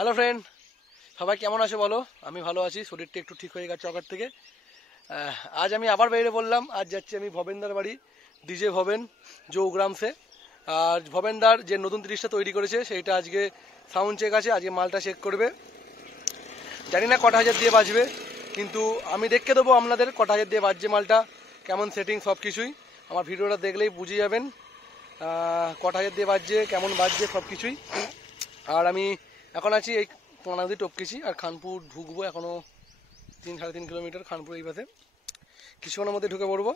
Hello friend, সবাই কেমন আছে বলো? আমি ভালো আছি, শরীরটা একটু ঠিক হয়ে গেছে আগের থেকে। আজ আমি আবার বেরিয়ে বললাম। আজ যাচ্ছি আমি ভবেনদার বাড়ি, ডিজে ভবেন জৌগ্রামসে। আর ভবেনদার যে নতুন 30টা তৈরি করেছে সেইটা আজকে সাউন্ড চেক আছে, আজকে মালটা চেক করবে। জানি না কটা হাজার দিয়ে বাজবে, কিন্তু আমি দেখে দেবো আপনাদের কটা হাজার দিয়ে বাজছে মালটা, কেমন সেটিং সব কিছুই। আমার ভিডিওটা দেখলেই বুঝে যাবেন কটা হাজার দিয়ে বাজছে, কেমন বাজছে সব কিছুই। আর আমি এখন আছি এই পোনা নদী টপকেছি, আর খানপুর ঢুকবো, এখনও 3-3.5 কিলোমিটার খানপুর এই পাশে। কিছুক্ষণের মধ্যে ঢুকে পড়বো।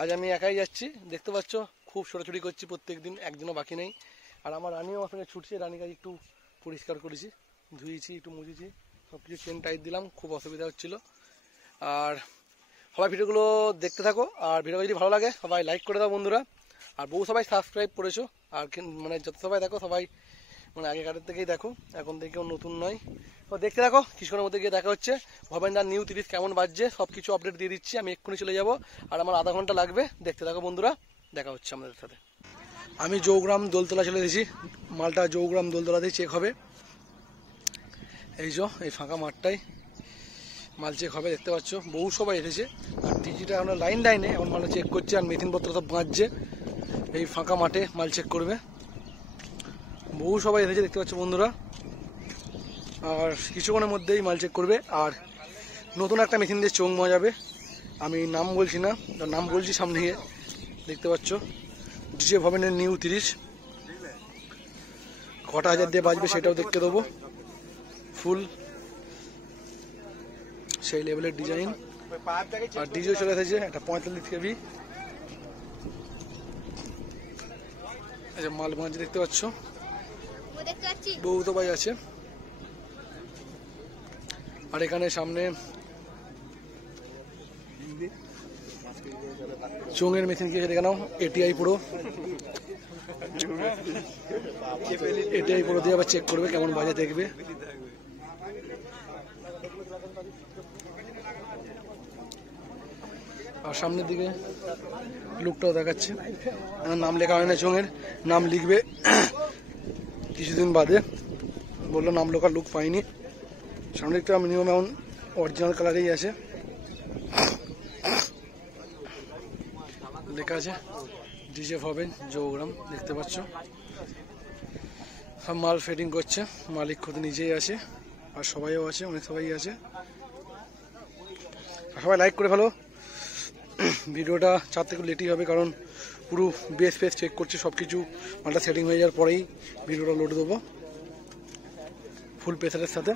আজ আমি একাই যাচ্ছি, দেখতে পাচ্ছ খুব ছোটাছুটি করছি প্রত্যেক দিন, একদিনও বাকি নেই। আর আমার রানিও আমার সঙ্গে ছুটছে, রানিকে একটু পরিষ্কার করেছি, ধুয়েছি, একটু মুছেছি, সব কিছু চেন টাইট দিলাম, খুব অসুবিধা হচ্ছিলো। আর সবাই ভিডিওগুলো দেখতে থাকো, আর ভিডিও যদি ভালো লাগে সবাই লাইক করে দাও বন্ধুরা। আর বহু সবাই সাবস্ক্রাইব করেছো, আর মানে যত সবাই দেখো সবাই মানে আগেকারের থেকেই দেখো, এখন থেকে কেউ নতুন নয়। তো দেখতে থাকো, কিছুক্ষণের মধ্যে গিয়ে দেখা হচ্ছে। ভবেনদার নিউ 30 কেমন বাজছে সব কিছু আপডেট দিয়ে দিচ্ছি। আমি এক্ষুনি চলে যাব, আর আমার আধা ঘন্টা লাগবে। দেখতে থাকো বন্ধুরা, দেখা হচ্ছে আমাদের সাথে। আমি জৌগ্রাম দোলতলা চলে এসেছি, মালটা জৌগ্রাম দোলতলাতেই চেক হবে। এই এই ফাঁকা মাঠটাই মাল চেক হবে, দেখতে পাচ্ছ বহু সবাই এসেছে। আর ডিজিটা এখন লাইনে এখন মালটা চেক করছে, আর মেশিনপত্র সব বাঁচছে। এই ফাঁকা মাঠে মাল চেক করবে, বহু সবাই এসেছে দেখতে পাচ্ছ বন্ধুরা। আর কিছুক্ষণের মধ্যেই মাল চেক করবে। আর নতুন একটা মেশিন দিয়ে চোখ মজাবে, আমি নাম বলছি না, নাম বলছি সামনে গিয়ে। দেখতে পাচ্ছ ডিজে ভবেনের নিউ 30 কটা হাজার দিয়ে বাজবে সেটাও দেখতে দেবো। ফুল সেই লেভেলের ডিজাইন। আর ডিজে চলে এসেছে একটা 45 কেবি, মাল বাঁধছে দেখতে পাচ্ছ, বহু তো ভাই আছে। আর এখানে সামনে চোঙের মেশিন কি দেখে নাও, এটিআই পুরো দিয়ে আবার চেক করবে কেমন বাজে দেখবে। আর সামনের দিকে লুকটাও দেখাচ্ছে, নাম লেখা হয় না, চোঙের নাম লিখবে কিছুদিন বাদে, বললো নাম লেখার লুক পাইনি। সামনে দিকটা মিনিমাম এমন অরিজিনাল কালারেই আছে, লেখা আছে ডিজে ভবেন জৌগ্রাম, দেখতে পাচ্ছ। সব মাল ফিটিং করছে, মালিক খুদ নিজেই আছে, আর সবাইও আছে, অনেক সবাই আছে। সবাই লাইক করে ফেলো, ভিডিওটা 4 থেকে লেটই হবে, কারণ পুরো বেস ফেস চেক করছে, সব কিছু মালটা সেটিং হয়ে যাওয়ার পরেই ভিডিওটা লোড দেবো ফুল প্রেসারের সাথে।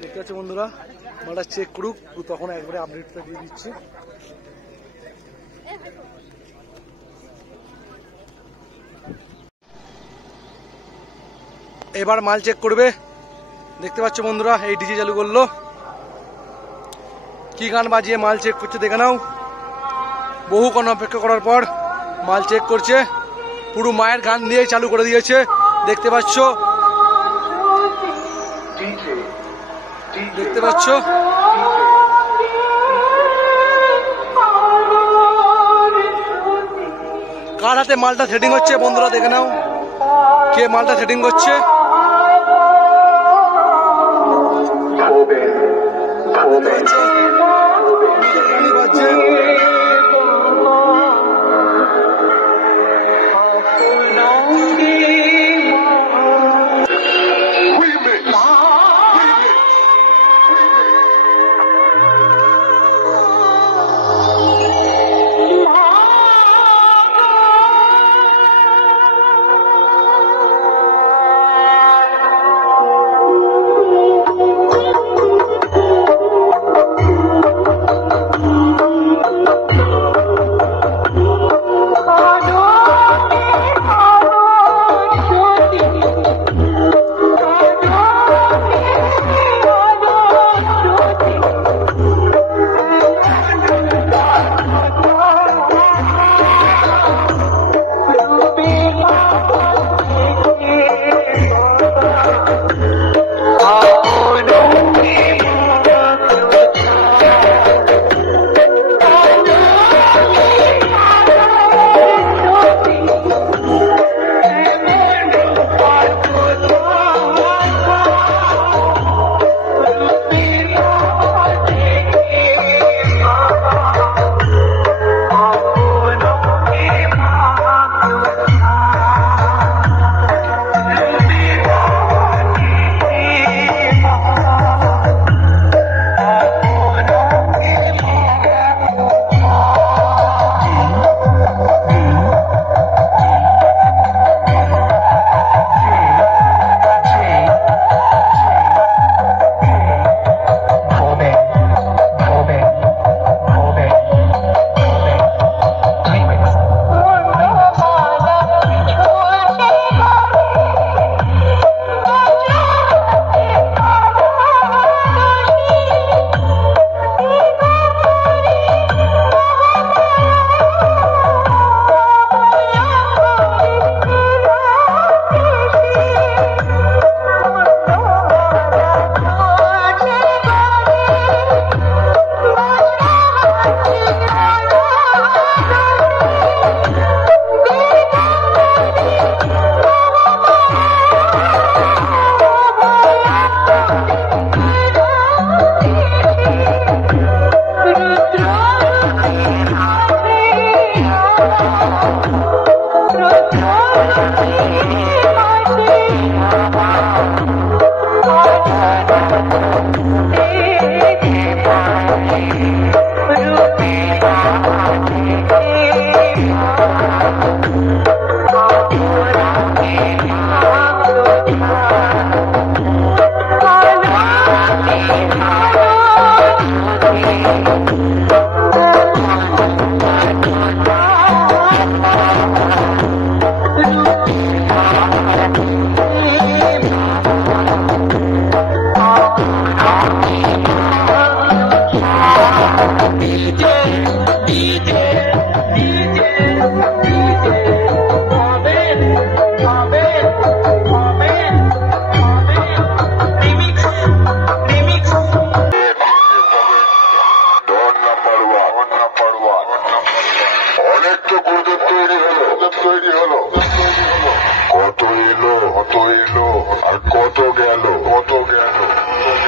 দেখতে পাচ্ছ বন্ধুরা, মালটা চেক করুক, তখন একবারে আপডেটটা দিয়ে দিচ্ছি। এবার মাল চেক করবে, দেখতে পাচ্ছ বন্ধুরা, এই ডিজে চালু করলো, কি গান বাজিয়ে মাল চেক করছে দেখে নাও। বহুক্ষণ অপেক্ষা করার পর মাল চেক করছে, পুরো মায়ের গান দিয়ে চালু করে দিয়েছে, দেখতে পাচ্ছ, দেখতে পাচ্ছ। কার হাতে মালটা সেটিং হচ্ছে বন্ধুরা দেখে নাও, কে মালটা সেটিং করছে। বাজছে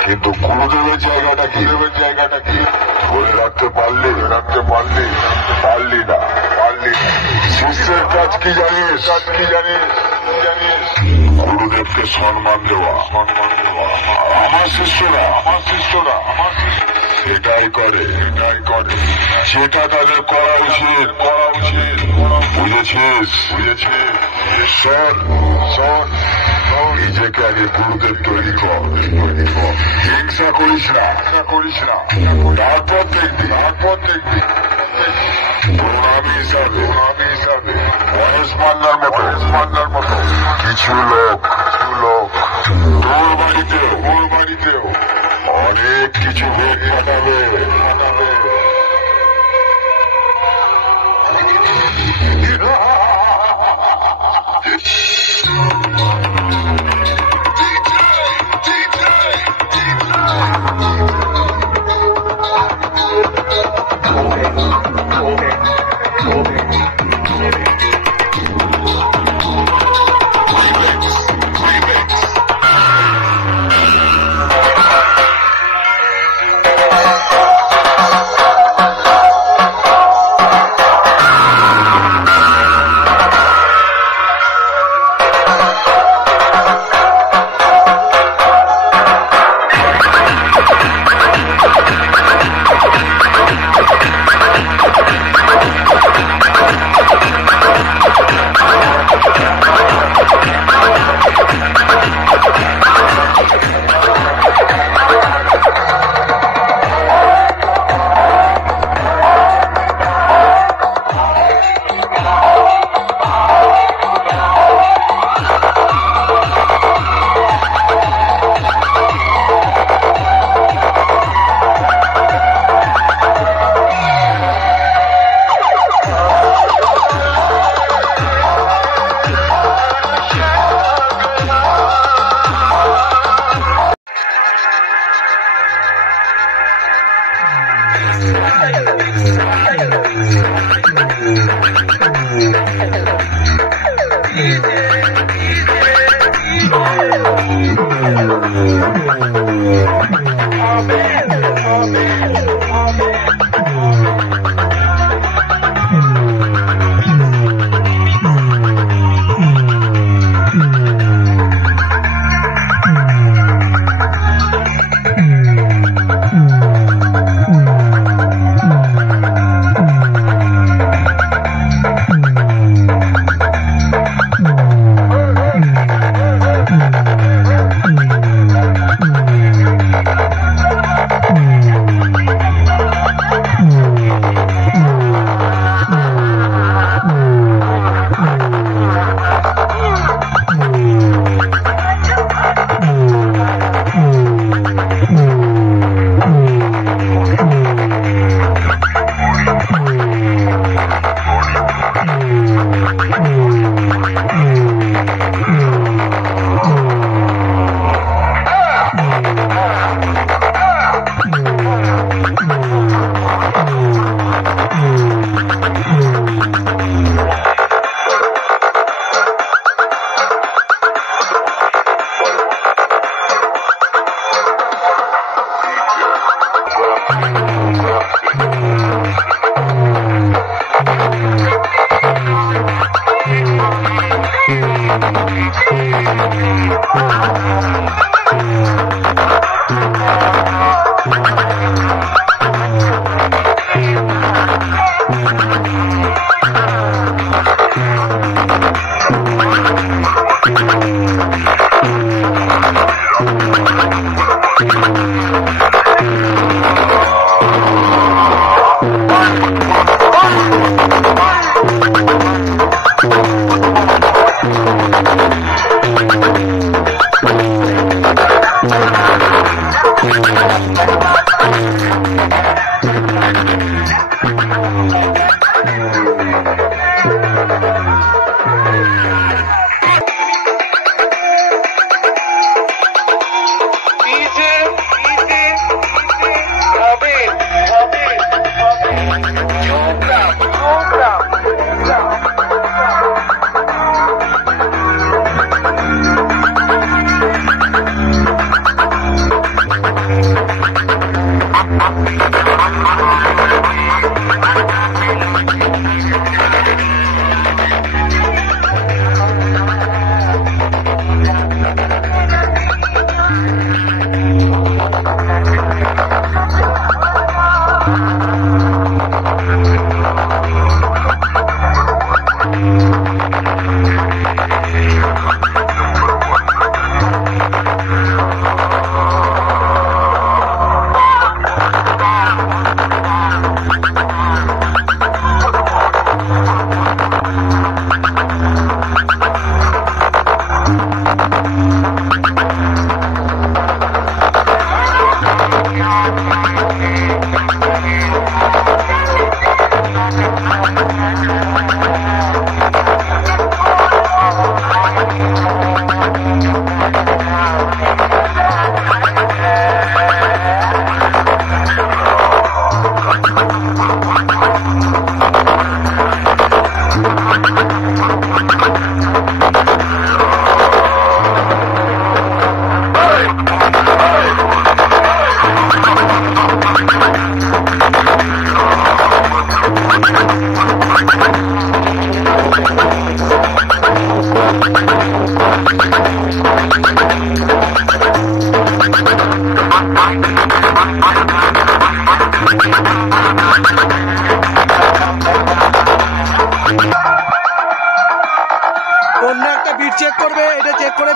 কিন্তু গুরুদেবের জায়গাটা কি ধরে রাখতে পারলি না শিষ্যের কাজ কি জানিস গুরুদেবকে সম্মান দেওয়া আমার শিষ্যরা এটাই করে যেটা তাদের করা উচিত বুঝেছিস শোন নিজেকে আগে গুরুদেব তৈরি কর হিংসা করিস না তারপর দেখবি প্রণামী হিসাবে মহেশ মান্নার মতো কিছু লোক তোর বাড়িতেও অনেক কিছু ভোগ পাঠাবে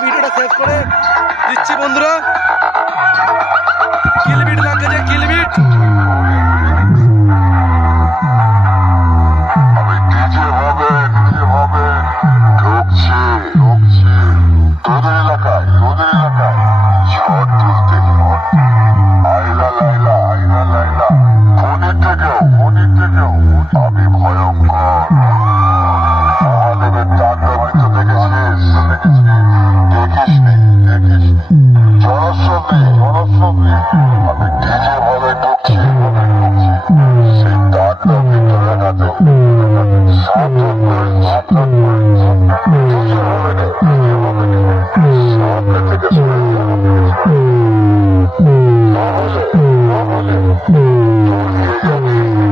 ভিডিওটা শেষ করে দিচ্ছি বন্ধুরা। কিলবিট লাগছে, কিলবিট। আমি ডিজে হবে ঢুকছে তোদের এলাকায় ঝড় তুলতে আইলা লাইলা ফোনের থেকেও আমি ভয়ঙ্কর। মহাদেবের তাণ্ডব তো দেখেছিস, দেখিসনি জনশ্রী আমি ডিজে হবে ঢুকছি সেই তাণ্ডব ভিতরে দেখাতে সাবধান ডিজে হবে সামনে থেকে সরে যা। নাহলে তলিয়ে যাবে।